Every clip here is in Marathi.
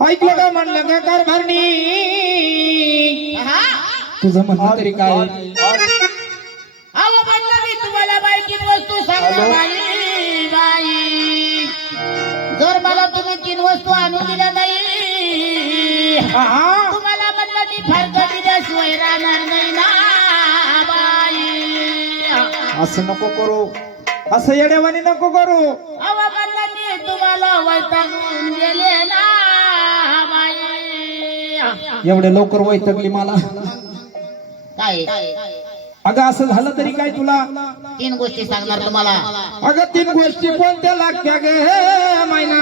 ऐकलं का म्हणलं का? कारभारणी तुझं म्हणणं तरी काय? अहो म्हणलं मी तुम्हाला बाईची वस्तू सांगा बाई बाई. जर मला तुम्ही तीन वस्तू आणून दिल्या नाही हा तुम्हाला म्हणलं मी फरक दिल्याशिवाय राहणार नाही ना बाई. असं नको करू. असं येड्यावानी नको करू. अहो म्हणलं मी तुम्हाला वैतागून गेले ना बाई. एवढ्या लवकर वैतकली मला. काय? अगं असं झालं तरी काय तुला? तीन गोष्टी सांगणार तुम्हाला. अगं तीन गोष्टी कोणत्या लागत्या गे? मायना.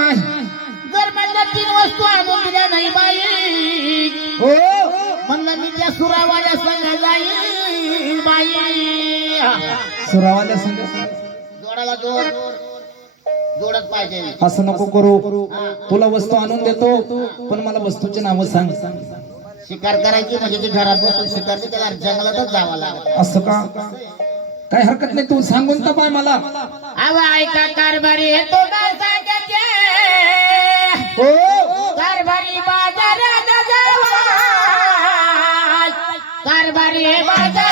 जर म्हणलं तीन वस्तू आणून दिल्या नाही बाई. हो. म्हणलं मी त्या सुरावाल्या संग जाईल बाई. सुरावाल्या संग. जोडाला जोड. जोडच पाहिजे. असं नको करू. तुला वस्तू आणून देतो पण मला वस्तूचे नाव सांग. शिकार करायची म्हणजे ती घरात बसून शिकार नाही, त्याला जंगलातच जावं लागत असं का? काय हरकत नाही तू सांगून तर पाय मला. ऐका कारभारी हे तो काय सांगते? हो? कारभारी बाजारात जावा कारभारी हे बाजारात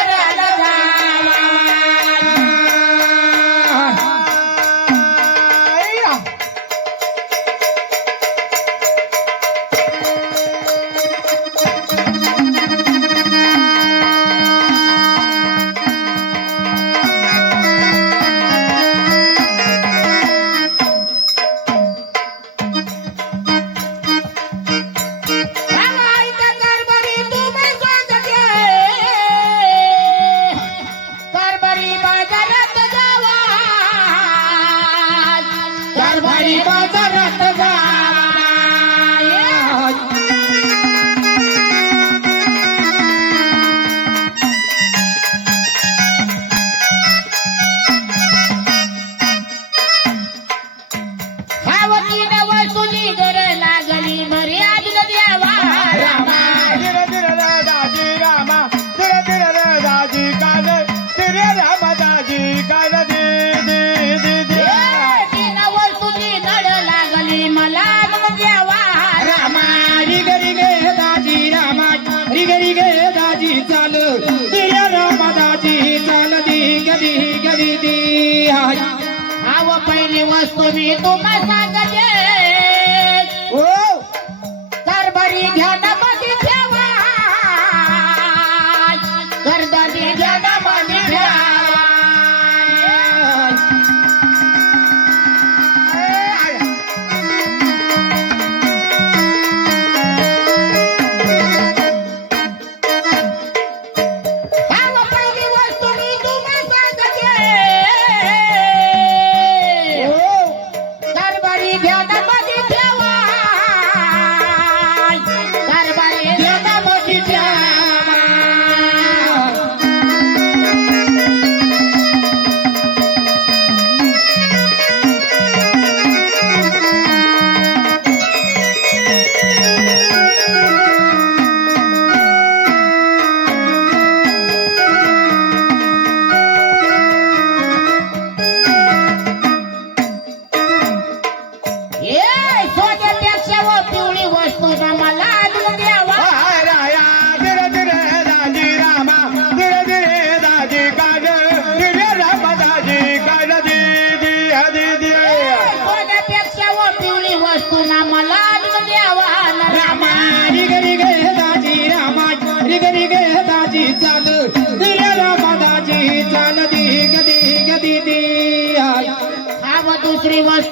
वस्तू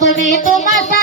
दुसरी वस्तू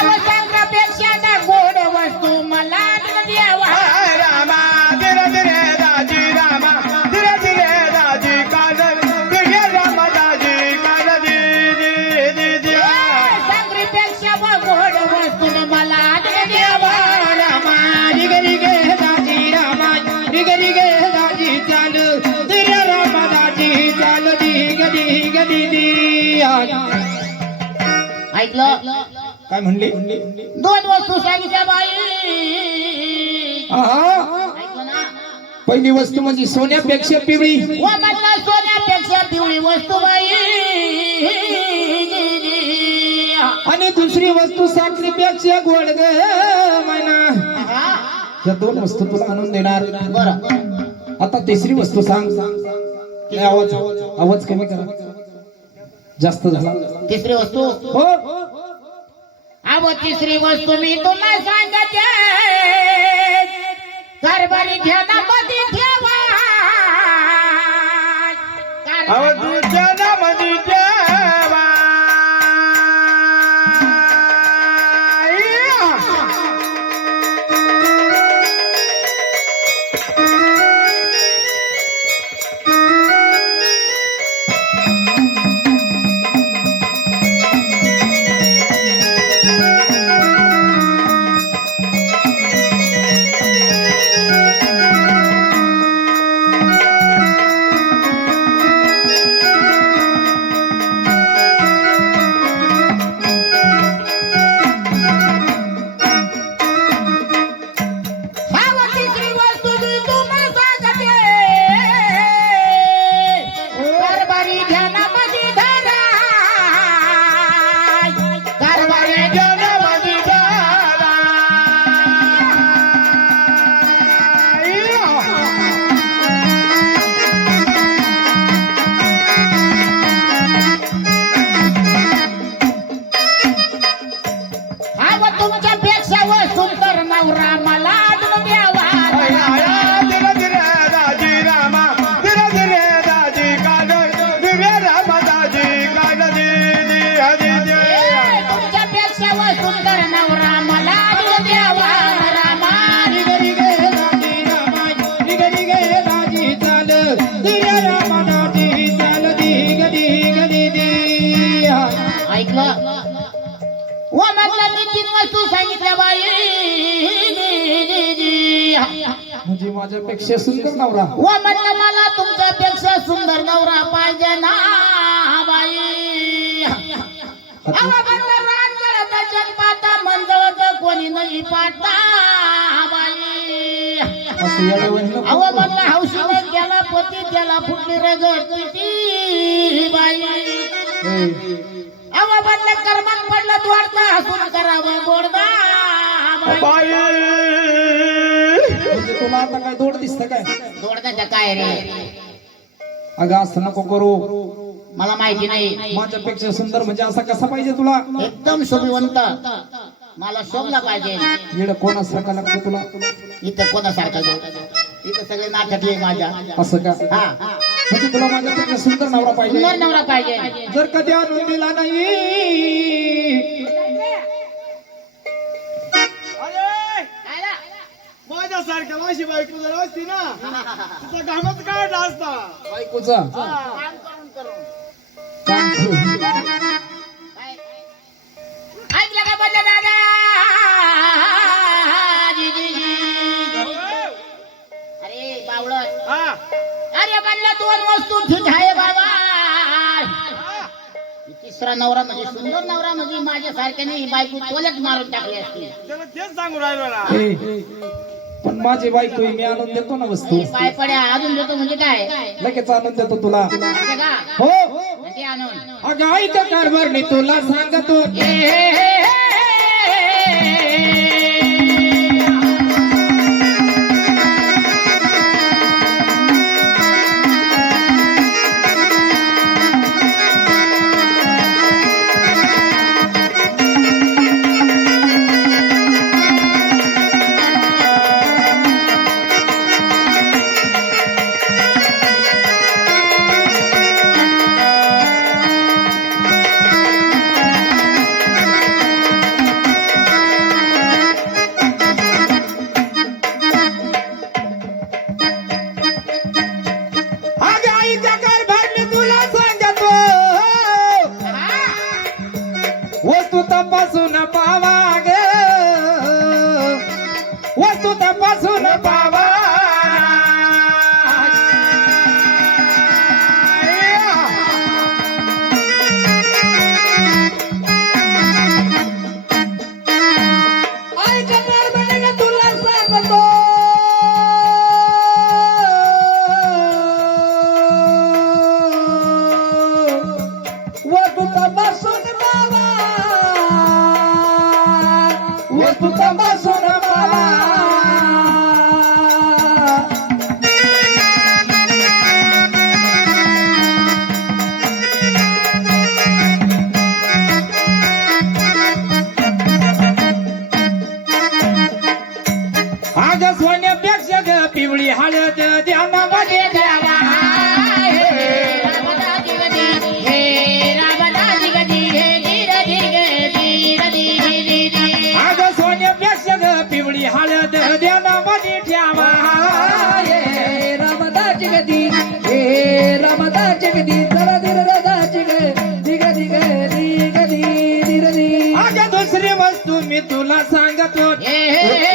আমার म्हणली? दोन वस्तू सांगितल्या बाई. आहा ऐकलं ना? पहिली वस्तू म्हणजे सोन्यापेक्षा पिवळी. व सोन्यापेक्षा पिवळी वस्तू बाई. आणि दुसरी वस्तू साखरेपेक्षा गोड ग मैना हा, या दोन वस्तू तुला आणून देणार. बरं. आता तिसरी वस्तू सांग. नाही, आवाज आवाज कमी करा. जास्त झाला. तिसरी वस्तू? हो. अव तिसरी वस्तू मी तुला सांगते. कारभारी घ्या ना अहो ठेवा माझ्यापेक्षा सुंदर नवरा. व म्हणलं मला तुमच्यापेक्षा सुंदर नवरा पाहिजे ना बाई. अहो म्हणलं कोणी नाही पाहता बाई. असं या वेळेला अहो म्हणलं हौशीने गेला पती त्याला फुटली रगत किती बाई. ए, अहो म्हणलं कर्मात पडलं द्वारता हसून करावं गोडदा बाई. बाई. तुला आता काय दोड दिसत काय? दोडदाच्या काय रे? अगं असं नको करू. मला माहिती नाही. माझ्यापेक्षा सुंदर म्हणजे असा कसा पाहिजे तुला? एकदम शोभिवंत. मला शोभला पाहिजे. येड कोणासारखा लागतो तुला? इथं कोणासारखा इथं सगळे नाटकले माझ्या. असं का? हा. म्हणजे तुला माझ्यापेक्षा सुंदर नवरा पाहिजे. सुंदर नवरा पाहिजे. जर कधी आणून दिला नाही माझ्यासारख्या माझी बायको जर असती ना तिचा घामच काढला असता. बायकोचा? काम करून करून. काम करून. काय? ऐकलं का बंड दादा? जी, जी, जी. अरे बावळट. हा. अरे म्हणलं दोन वस्तू ठीक आहे बाबा. तिसरा नवरा म्हणजे सुंदर नवरा म्हणजे माझ्यासारख्या नाही बायको तोलच मारून टाकली असती. त्याला तेच सांगू राहिलो ना. ए, पण माझी बायको आहे, मी आणून देतो ना वस्तू. पाय पड्या अजून देतो म्हणजे काय? लगेच आणून देतो तुला. असं का? हो. ते आणून. अगं ऐक कारभार तुला सांगतो. ए, हे, हे, हे. वस्तू तपासून पावा गे वस्तू तपासून पावा हे रामदाची गदी जरा दिर दाची ग दिग दिग दिग दिर दी अग दुसरी वस्तू मी तुला सांगतो हा.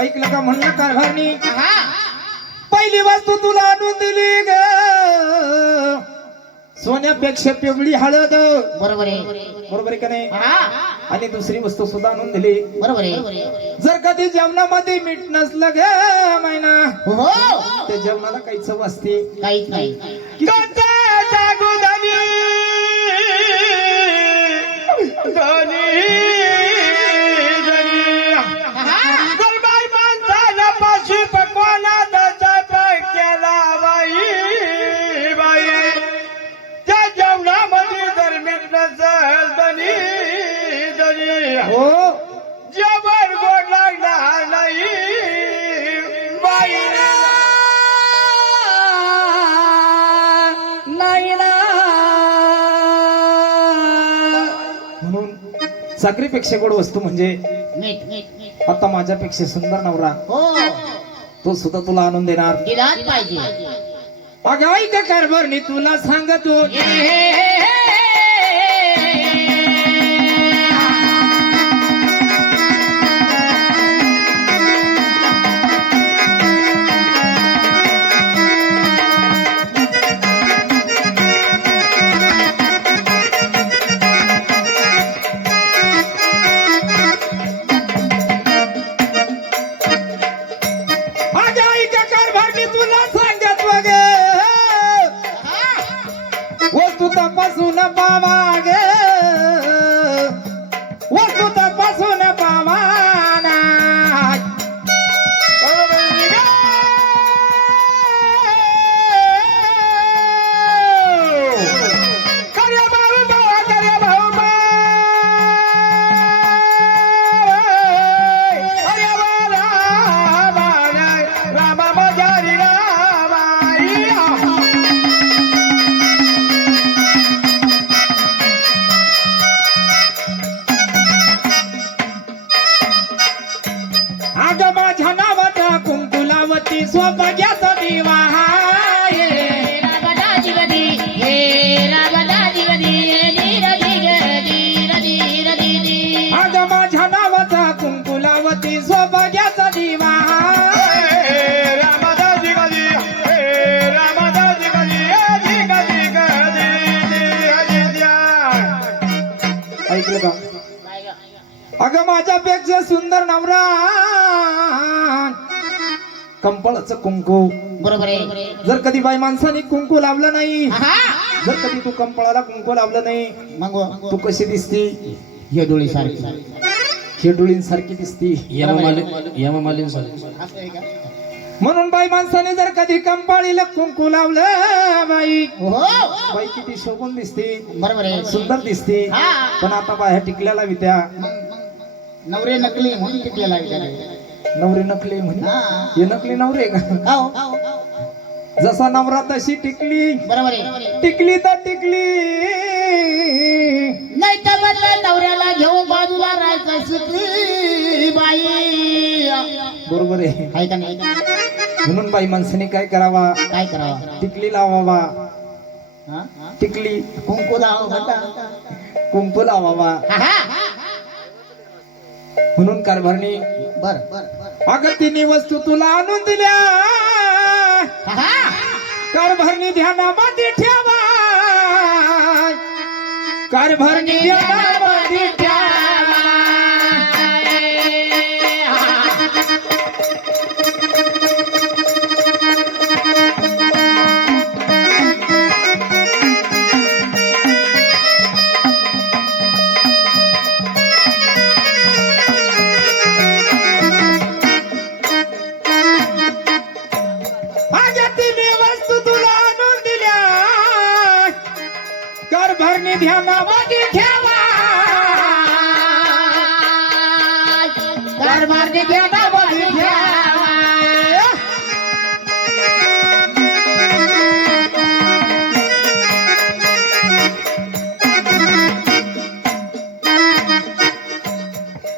ऐकलं का म्हणलं कारभारणी. पहिली वस्तू तुला आणून दिली ग सोन्यापेक्षा पिवळी हळद. बरोबर आहे. बरोबर आहे का नाही? हा. आणि दुसरी वस्तू सुद्धा आणून दिली. बरोबर आहे. जर कधी जेवणामध्ये मीठ नसलं ग मैना हो. त्या जेवणाला काही चव असते. काहीच नाही. साखरेपेक्षा गोड वस्तू म्हणजे मीठ मीठ मीठ. आता माझ्यापेक्षा सुंदर नवरा. हो. तो सुद्धा तुला आणून देणार. दिलाच पाहिजे. अगं ऐक कारभारणी तुला सांगतो. baba. अगं माझ्यापेक्षा सुंदर नवरा. कंपळाचं कुंकू. बरोबर आहे. जर कधी बाई माणसाने कुंकू लावलं नाही हा जर कधी तू कंपळाला कुंकू लावलं नाही मग तू कशी दिसती? हे डोळी सारखी खेडुळींसारखी दिसती म्हणून बाई माणसाने जर कधी कंपाळीला कुंकू लावलं बाई हो बाई किती शोभून दिसते. बरोबर आहे. सुंदर दिसते. हा. पण आता बाया टिकल्याला विद्या नवरे नकली म्हणून टिकले लागले नवरी नकली म्हणे हा. नकली नवरे का? हो? जसा नवरा तशी टिकली. बरोबर टिकली तर टिकली. नाही तर म्हणलं नवऱ्याला घेऊन बाजूला राहायचं शिकली बाई. बरोबर आहे. आहे का नाही? म्हणून बाई माणसाने काय करावा? काय करावं? टिकली लावावा? टिकली. कुंकू लावा कुंकू लावावा. म्हणून कारभारणी बर बर अगं तिन्ही वस्तू तुला आणून दिल्या. कारभारणी ध्यानामध्ये ठेवा कारभारणी ध्यानामध्ये कारभारणी ध्यानामध्ये ठेवा कारभारने ध्यानामध्ये ठेवा.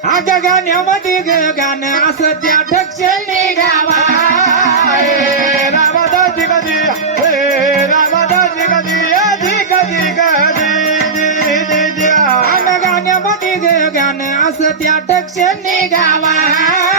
आग गाणं असं गाणं असं त्या ठक्षणी गावा.